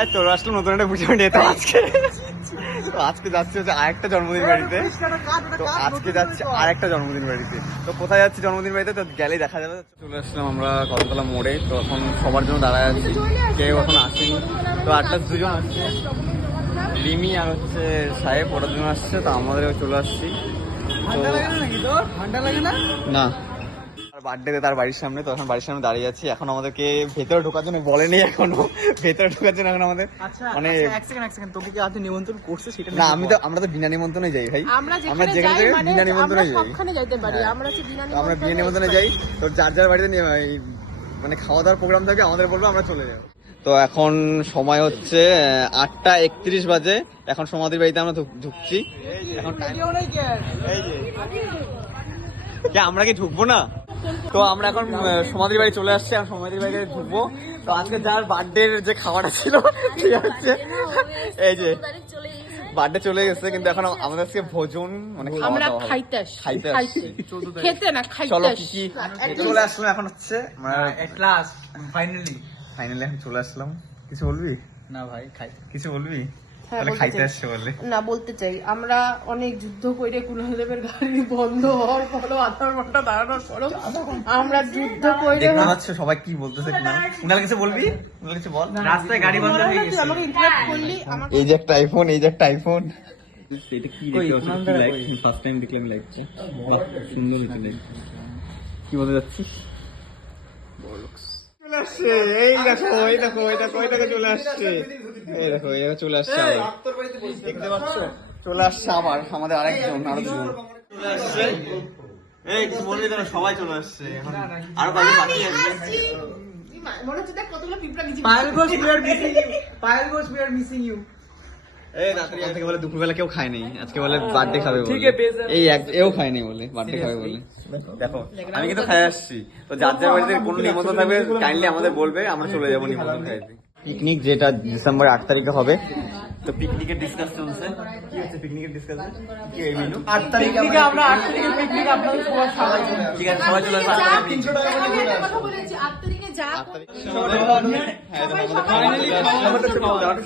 আর চলে আসলাম নতুন একটা পুজো নিয়ে আজকে। তো আজকে যাচ্ছি হচ্ছে আরেকটা জন্মদিন বাড়িতে। তো আজকে যাচ্ছি আরেকটা জন্মদিন বাড়িতে। তো কোথায় যাচ্ছি জন্মদিন বাড়িতে? তো গেলেই দেখা যাবে। চলে আসলাম আমরা কলতলা মোড়ে। তো এখন সবার জন্য দাঁড়ায় আছি। কেউ এখন আসেনি। তো আটটা দুজন আসছে রিমি আর হচ্ছে সাহেব ওরা দুজন আসছে। তো আমাদের চলে আসছি। তো ঠান্ডা লাগে না? না। তার বার্থডে তার বাড়ির সামনে তো এখন বাড়ির সামনে দাঁড়িয়ে আছি। এখন আমাদেরকে ভেতরে ঢোকার জন্য বলেনি এখনও। ভেতরে ঢোকার জন্য এখন আমাদের আচ্ছা মানে এক সেকেন্ড এক সেকেন্ড তোকে কি আজ নিমন্ত্রণ করছে সেটা না আমি তো আমরা তো বিনা নিমন্ত্রণে যাই ভাই। আমরা যেখানে যাই বিনা নিমন্ত্রণে যাই। সবখানে যাইতে পারি। আমরা হচ্ছে বিনা তো আমরা বিনা নিমন্ত্রণে যাই তো যার যার বাড়িতে মানে খাওয়া দাওয়ার প্রোগ্রাম থাকে আমাদের বলব আমরা চলে যাব। তো এখন সময় হচ্ছে আটটা একত্রিশ বাজে। এখন সমাধির বাড়িতে আমরা ঢুকছি। এখন আমরা কি ঢুকবো না? তো আমরা এখন সমাধির বাড়ি চলে আসছি এখন সমাধির বাড়িতে ঢুকবো। তো আজকে যার বার্থডে যে খাওয়াটা ছিল ঠিক আছে এই যে বার্থডে চলে গেছে কিন্তু এখন আমাদের আজকে ভোজন মানে আমরা খাইতে খাইতে। খেতে না খাইতে চলো কি কি? চলে আসলাম এখন হচ্ছে এট লাস্ট ফাইনালি ফাইনালি এখন চলে আসলাম। কিছু বলবি? না ভাই খাই কিছু বলবি? হ্যাঁ, না বলতে চাই। আমরা অনেক যুদ্ধ করে গাড়ি বন্ধ হওয়ার পরও আধা ঘণ্টা দাঁড়ানোর পরও আমরা যুদ্ধ করে সবাই কি বলতেছে কিনা। উনার কিছু বলবি? উনার কিছু বল। রাস্তায় গাড়ি বন্ধ হয়ে গেছে। আমাকে ইন্টারাপ্ট করলি? এই যে একটা আইফোন এই যে একটা আইফোন এটা কি দেখতে কুনাল কি দাঁড়া, লাইক ওই। ফার্স্ট টাইম দেখলাম লাইকটা সুন্দর হয়েছে কি বলতে যাচ্ছিস? আসছে। এই দেখো এই দেখো এই দেখো এই দেখো চলে আসছে। এই দেখো এই দেখো চলে আসছে আবার। দেখতে পাচ্ছ? চলে আসছে আবার আমাদের আরেকজন আরও দুজন চলে আসছে। এই সবাই চলে আসছে এখন আরও বাকি আছে। মনে হচ্ছে দেখ কতগুলো পিঁপড়া নিচে Payel Ghosh we are missing you Payel Ghosh we are missing you এই বলে দুপুরবেলা কেউ খায় নাই। আজকে বলে বার্থডে খাবে বলে। এই এক এও খায়নি বলে বার্থডে খাবে বলে। দেখো আমি কিন্তু খাই আসছি। তো যার যার বাড়িতে কোনো নিমন্ত্রণ থাকবে কাইন্ডলি আমাদের বলবে আমরা চলে যাব নিমন্ত্রণ খাইতে। পিকনিক যেটা ডিসেম্বর আট তারিখে হবে। তো পিকনিকের ডিসকাস চলছে। কি হচ্ছে পিকনিকের ডিসকাস কি এই মেনু তারিখে আমরা আট তারিখে পিকনিক আপনাদের সবাই ঠিক আছে সবাই চলে আসবে। টাকা করে যা হ্যাঁ,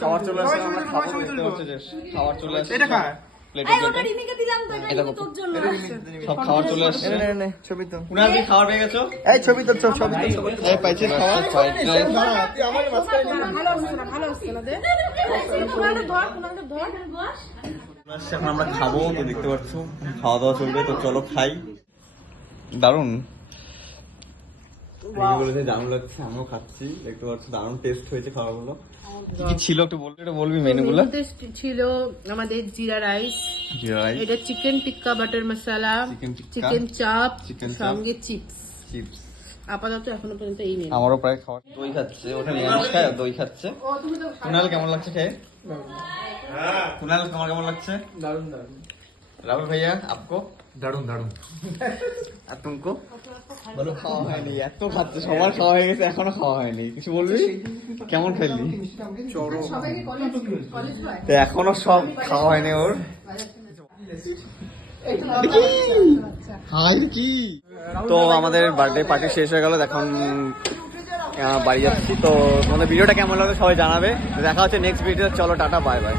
খাবার চলে আসছে আমরা খাব পাচ্ছ যে খাবার চলে এটা আমরা তো দেখতে পাচ্ছ খাওয়া দাওয়া চলবে তো চলো খাই দারুণ বলেছে দারুণ লাগছে আমিও খাচ্ছি। দেখতে পাচ্ছ দারুণ টেস্ট হয়েছে খাবারগুলো। কি ছিল একটু বলবি একটু বলবি মেনুগুলো ছিল আমাদের জিরা রাইস জিরা রাইস এটা chicken tikka butter masala chicken chaap সঙ্গে চিপস চিপস আপাতত এখনও পর্যন্ত এই আমারও প্রায় খাওয়া দই খাচ্ছে ওটা নিরামিষ খায় দই খাচ্ছে। কুনাল কেমন লাগছে খেয়ে? কুনাল তোমার কেমন লাগছে? দারুণ দারুণ রাহুল ভাইয়া আপকো দারুণ দারুণ আর তুমকো বলো খাওয়া হয়নি। এত খাচ্ছে সবার খাওয়া হয়ে গেছে এখনও খাওয়া হয়নি। কিছু বলবি? কেমন খেললি? তো এখনও সব খাওয়া হয়নি ওর। হাই কি? তো আমাদের বার্থডে পার্টি শেষ হয়ে গেল এখন বাড়ি যাচ্ছি। তো তোমাদের ভিডিওটা কেমন লাগবে সবাই জানাবে। দেখা হচ্ছে নেক্সট ভিডিও চলো টাটা বাই বাই